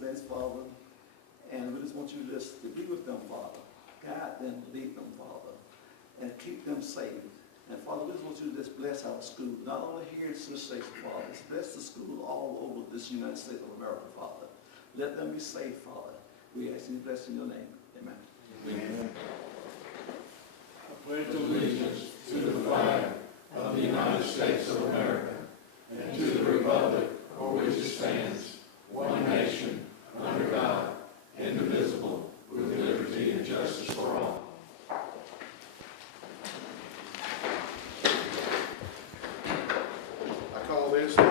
events, Father. And we just want you just to be with them, Father. Guide them, lead them, Father, and keep them safe. And Father, we just want you to just bless our school, not only here in Smith Station, Father, just bless the school all over this United States of America, Father. Let them be safe, Father. We ask you to bless in your name. Amen. Amen. I pledge allegiance to the flag of the United States of America and to the republic for which it stands, one nation, under God, indivisible, with liberty and justice for all. I call this the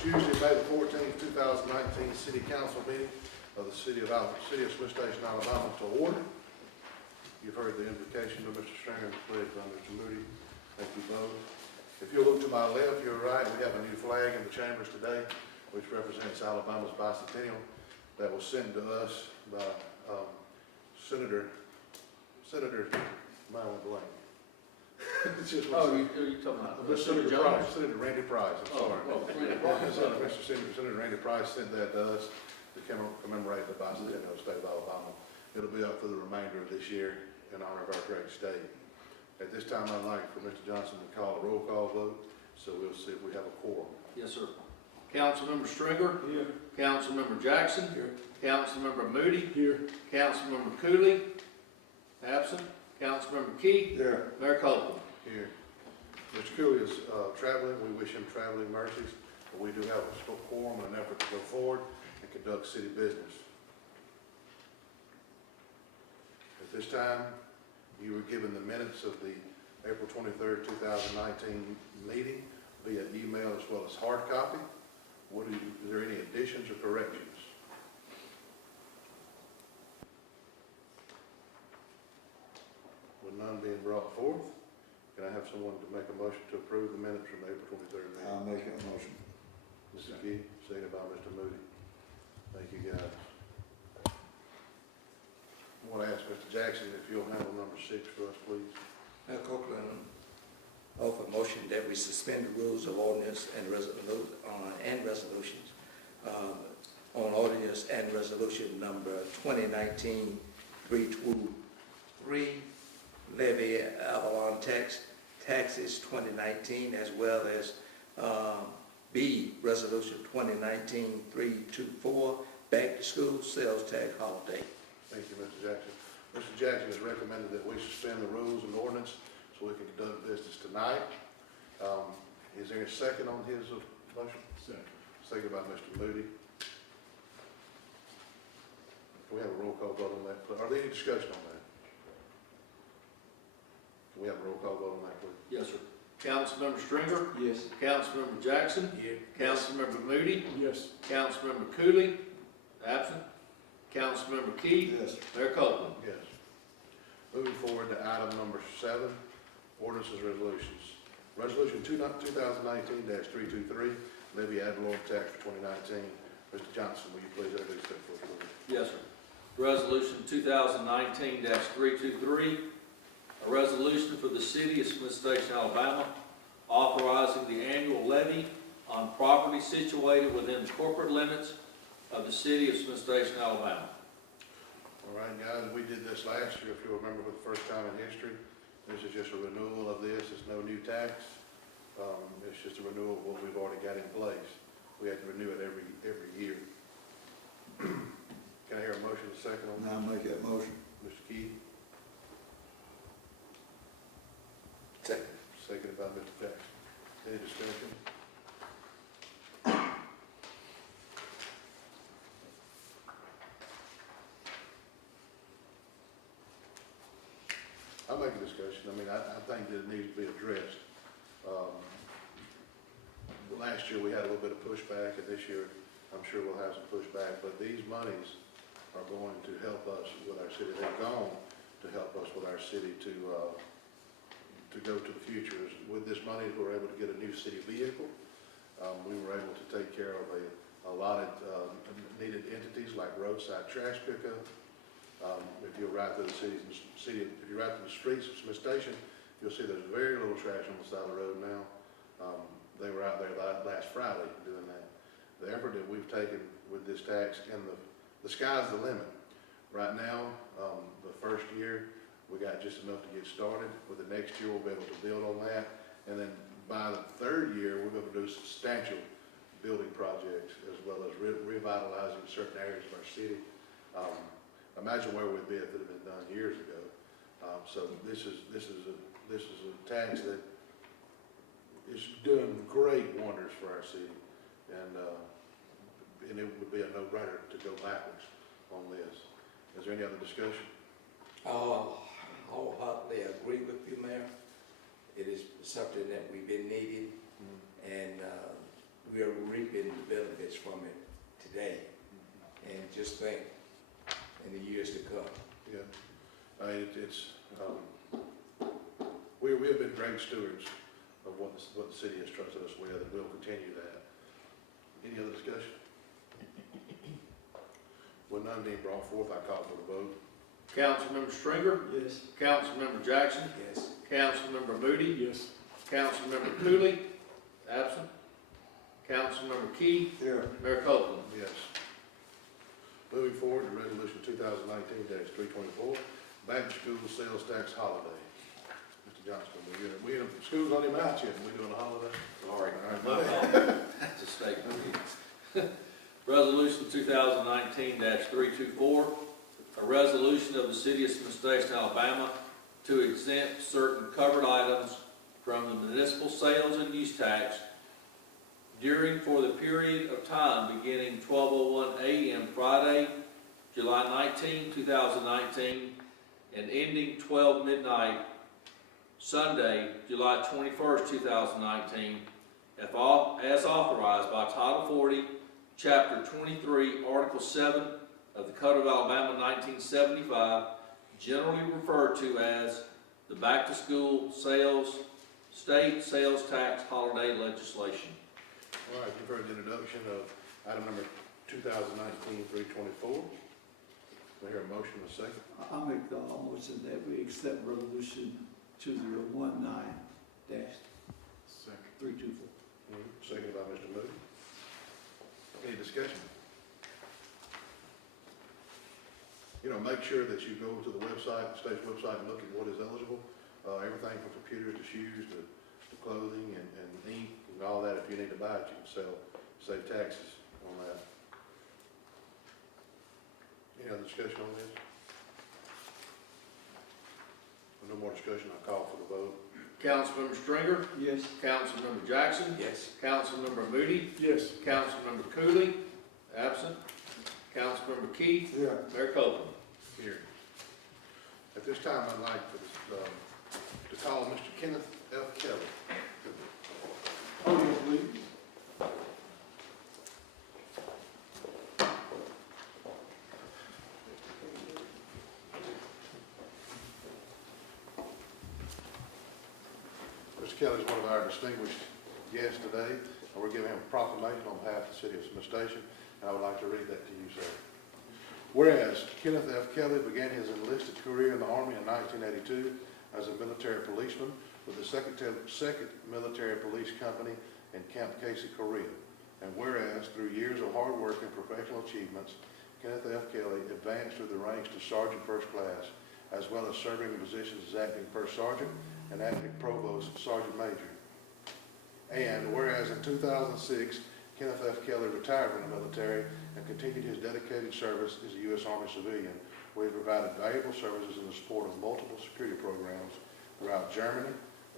Tuesday, May the 14th, 2019 City Council meeting of the City of Smith Station, Alabama to order. You've heard the invocation to Mr. Stringer and the pledge by Mr. Moody. Thank you both. If you look to my left, your right, we have a new flag in the chambers today, which represents Alabama's bicentennial, that was sent to us by Senator Madeline Blaine. It's just You talking about Senator Price, Senator Randy Price, I'm sorry. Senator Senator Randy Price sent that to us to commemorate the bicentennial of the state of Alabama. It'll be up for the remainder of this year in honor of our great state. At this time, I'd like for Mr. Johnson to call a roll call vote, so we'll see if we have a quorum. Yes, sir. Councilmember Stringer. Here. Councilmember Jackson. Here. Councilmember Moody. Here. Councilmember Cooley. Absent. Councilmember Key. There. Mayor Copeland. Here. Mr. Cooley is traveling. We wish him traveling mercies, but we do have a quorum and an effort to go forward and conduct city business. At this time, you were given the minutes of the April 23rd, 2019 meeting via email as well as hard copy. Is there any additions or corrections? With none being brought forth, can I have someone to make a motion to approve the minutes from the April 23rd meeting? I'll make that motion. Mr. Key, seconded by Mr. Moody. Thank you, guys. I want to ask Mr. Jackson if you'll handle number 6 for us, please. Mayor Copeland, offer a motion that we suspend the rules of ordinance and resolutions on ordinance and resolution number 2019-323, levy Avalon taxes 2019, as well as B, resolution 2019-324, back to school sales tax holiday. Thank you, Mr. Jackson. Mr. Jackson has recommended that we suspend the rules and ordinance so we can conduct business tonight. Is there a second on his motion? Second. Seconded by Mr. Moody. Can we have a roll call vote on that? Are there any discussion on that? Can we have a roll call vote on that, please? Yes, sir. Councilmember Stringer. Yes. Councilmember Jackson. Here. Councilmember Moody. Yes. Councilmember Cooley. Absent. Councilmember Key. Yes. Mayor Copeland. Yes. Moving forward to item number 7, ordinances and resolutions. Resolution 2019-323, levy ad valorem tax for 2019. Mr. Johnson, will you please introduce that for us, please? Yes, sir. Resolution 2019-323, a resolution for the city of Smith Station, Alabama, authorizing the annual levy on property situated within the corporate limits of the city of Smith Station, Alabama. All right, guys, we did this last year, if you remember, for the first time in history. This is just a renewal of this. It's no new tax. It's just a renewal of what we've already got in place. We have to renew it every year. Can I hear a motion, a second on that? I'll make that motion. Mr. Key, Second. seconded by Mr. Jackson. Any discussion? I'll make a discussion. I mean, I think that it needs to be addressed. Last year, we had a little bit of pushback, and this year, I'm sure we'll have some pushback, but these monies are going to help us with our city. They've gone to help us with our city to go to the future. With this money, we were able to get a new city vehicle. We were able to take care of a lot of needed entities like roadside trash pickup. If you ride through the if you ride through the streets of Smith Station, you'll see there's very little trash on the side of the road now. They were out there last Friday doing that. The effort that we've taken with this tax, and the sky's the limit. Right now, the first year, we got just enough to get started. With the next year, we'll be able to build on that. And then by the third year, we're going to do substantial building projects as well as revitalizing certain areas of our city. Imagine where we'd be if it had been done years ago. So this is a tax that is doing great wonders for our city, and it would be a no-brainer to go backwards on this. Is there any other discussion? I wholeheartedly agree with you, Mayor. It is something that we've been needing, and we are reaping the benefits from it today. And just think, in the years to come. Yeah, we have been great stewards of what the city has trusted us with, and we'll continue that. Any other discussion? With none being brought forth, I call for the vote. Councilmember Stringer? Yes. Councilmember Jackson? Yes. Councilmember Moody? Yes. Councilmember Cooley? Absent. Councilmember Key? Here. Mayor Copeland? Yes. Moving forward to resolution 2019-324, back to school sales tax holiday. Mr. Johnston, we in school's on him out yet, we doing a holiday? Sorry. All right, That's a statement. Resolution 2019-324, a resolution of the City of Smith Station, Alabama, to exempt certain covered items from the municipal sales and use tax for the period of time beginning 12:01 a.m. Friday, July 19, 2019, and ending 12 midnight Sunday, July 21st, 2019, as authorized by Title 40, Chapter 23, Article 7 of the Code of Alabama 1975, generally referred to as the back-to-school state sales tax holiday legislation. All right, you've heard the introduction of item number 2019-324. Do I hear a motion in a second? I'll make the motion that we accept resolution 2019-324. Second by Mr. Moody. Any discussion? Make sure that you go to the website, the state's website, and look at what is eligible. Everything from computers to shoes to clothing and ink and all that. If you need to buy it, you can save taxes on that. Any other discussion on this? No more discussion, I'll call for the vote. Councilmember Stringer? Yes. Councilmember Jackson? Yes. Councilmember Moody? Yes. Councilmember Cooley? Absent. Councilmember Key? Here. Mayor Copeland? Here. At this time, I'd like to call Mr. Kenneth F. Kelly. Oh, yes, please. Mr. Kelly is one of our distinguished guests today, and we're giving him a proclamation on behalf of the City of Smith Station, and I would like to read that to you, sir. Whereas Kenneth F. Kelly began his enlisted career in the Army in 1982 as a military policeman with the 2nd Military Police Company in Camp Casey, Korea. And whereas through years of hard work and professional achievements, Kenneth F. Kelly advanced through the ranks to Sergeant First Class, as well as serving in positions as Acting First Sergeant and Acting Provost Sergeant Major. And whereas in 2006, Kenneth F. Kelly retired from the military and continued his dedicated service as a U.S. Army civilian, where he provided valuable services in the support of multiple security programs throughout Germany,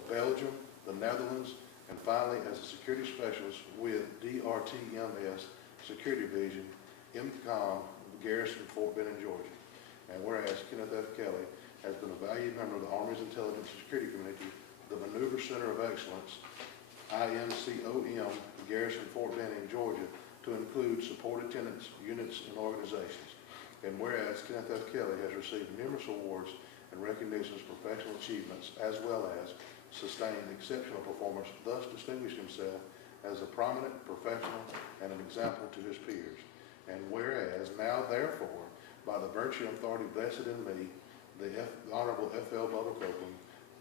Belgium, the Netherlands, and finally as a security specialist with DRTMS Security Division, MCOM, Garrison, Fort Benning, Georgia. And whereas Kenneth F. Kelly has been a valued member of the Army's Intelligence and Security Committee, the Maneuver Center of Excellence, INCOM, Garrison, Fort Benning, Georgia, to include support attendants, units, and organizations. And whereas Kenneth F. Kelly has received numerous awards and recognitions for professional achievements, as well as sustained exceptional performance, thus distinguished himself as a prominent professional and an example to his peers. And whereas now, therefore, by the virtue and authority vested in me, the Honorable F.L. Bubba Copeland,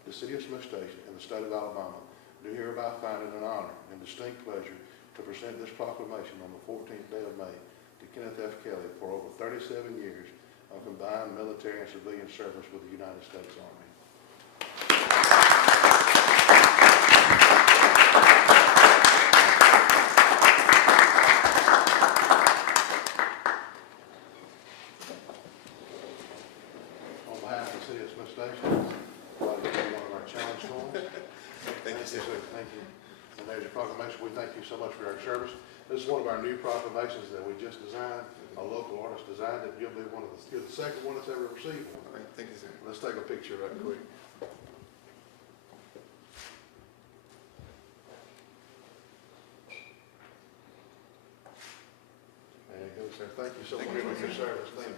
the City of Smith Station, and the State of Alabama, do hereby find it an honor and distinct pleasure to present this proclamation on the 14th day of May to Kenneth F. Kelly for over 37 years of combined military and civilian service with the United States Army. On behalf of the city of Smith Station, I'd like to give one of our challenge forms. Thank you, sir. Thank you. And there's your proclamation. We thank you so much for your service. This is one of our new proclamations that we just designed. A local artist designed it. You'll be you're the second one that's ever received one. All right, thank you, sir. Let's take a picture right quick. There you go, sir. Thank you so much for your service. Thank you.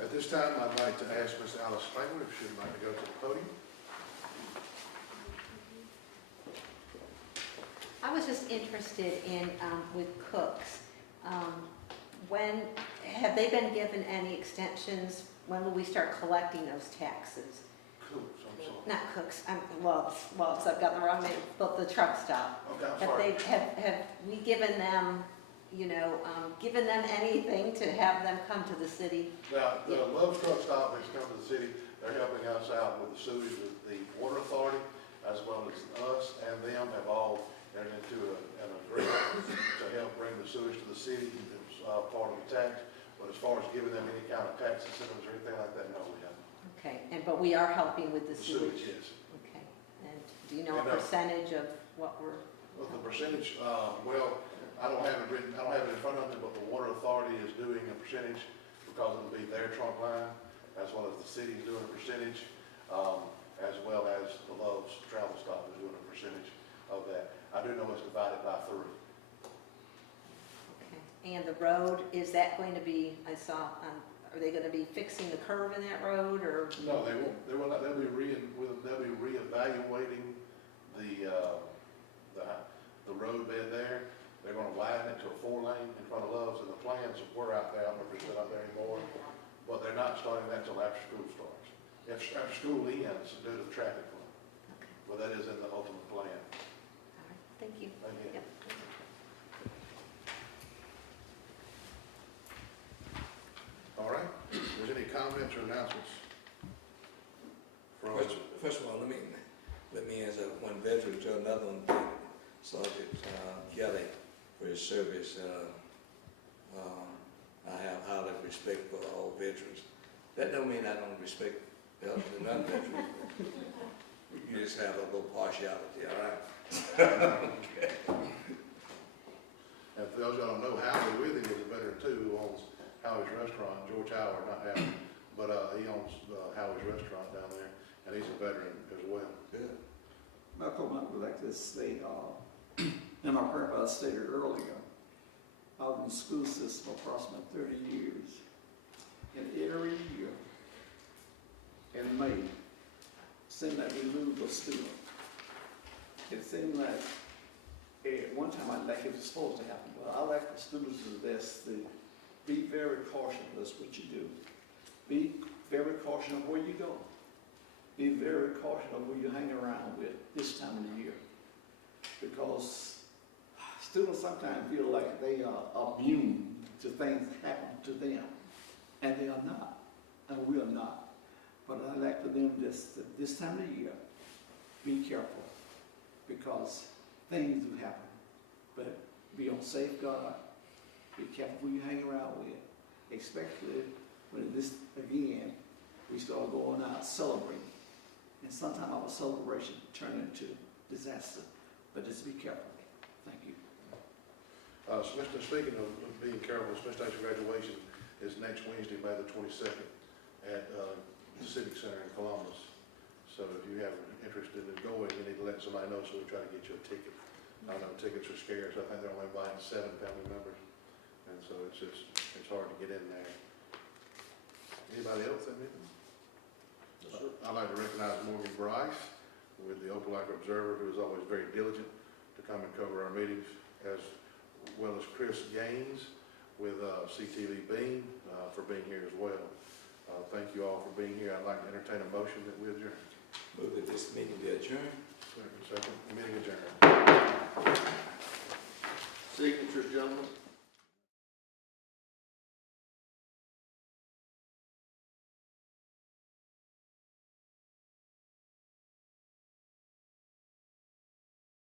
At this time, I'd like to ask Ms. Alice Spangler if she'd like to go to the podium. I was just interested in, with cooks, when, have they been given any extensions? When will we start collecting those taxes? Cool, so I'm sorry. Not cooks, Loves, I've got the wrong name, but the truck stop. Okay, I'm Have sorry. they, have we given them, given them anything to have them come to the city? Now, the Love's Truck Stop has come to the city. They're helping us out with the sewage, with the water authority, as well as us and them have all entered into an agreement to help bring the sewage to the city. It's part of the tax. But as far as giving them any kind of tax incentives or anything like that, no, we haven't. Okay, but we are helping with the The sewage? yes. Okay, and do you know a And, percentage of what we're? Well, the percentage, well, I don't have it in front of me, but the water authority is doing a percentage because it'll be their trunk line, as well as the city's doing a percentage, as well as the Love's Travel Stop is doing a percentage of that. I do know it's divided by 3. Okay. And the road, is that going to be, I saw, are they going to be fixing the curve in that road, or? No, they won't. They will not. They'll be reevaluating the road bed there. They're going to widen it to a 4-lane in front of Love's, and the plans were out there. I don't know if they're still out there anymore, but they're not starting that till after school starts. After school ends due to the traffic flow. Okay. But that is in the ultimate plan. All right, thank you. Thank you. Yep. All right. Is there any comments or announcements? From First of all, let me answer one veteran to another one. Thank Sergeant Kelly for his service. I have highly respect for all veterans. That don't mean I don't respect the non-veterans. You just have a little partiality, all right? And for those y'all don't know, Howie Withing is a veteran too, who owns Howie's Restaurant. George Howard, not Howie, but he owns Howie's Restaurant down there, and he's a veteran as well. Good. Malcolm, I would like to say, and my grandfather stated earlier, I was in the school system approximately 30 years. And every year, in May, seemed like we lose a student. It seemed like, at one time, like it was supposed to happen, but I like the students to this, to be very cautious, that's what you do. Be very cautious of where you go. Be very cautious of who you hang around with this time of the year. Because students sometimes feel like they are immune to things that happen to them. And they are not. And we are not. But I like for them this time of the year, be careful. Because things do happen. But be on safeguard. Be careful who you hang around with. Especially when this, again, we start going out celebrating. And sometimes our celebration turn into disaster. But just be careful. Thank you. Speaking of being careful, Smith Station graduation is next Wednesday, May the 22nd, at the Civic Center in Columbus. So if you have interest in going, you need to let somebody know so we try to get you a ticket. I know tickets are scarce. I think they're only buying 7 family members. And so it's hard to get in there. Anybody else have anything? I'd like to recognize Morgan Bryce with the Opelika Observer, who is always very diligent to come and cover our meetings, as well as Chris Gaines with CTV Bean for being here as well. Thank you all for being here. I'd like to entertain a motion that we adjourn. Move that this meeting be adjourned. Second, meeting adjourned. Signatures, gentlemen.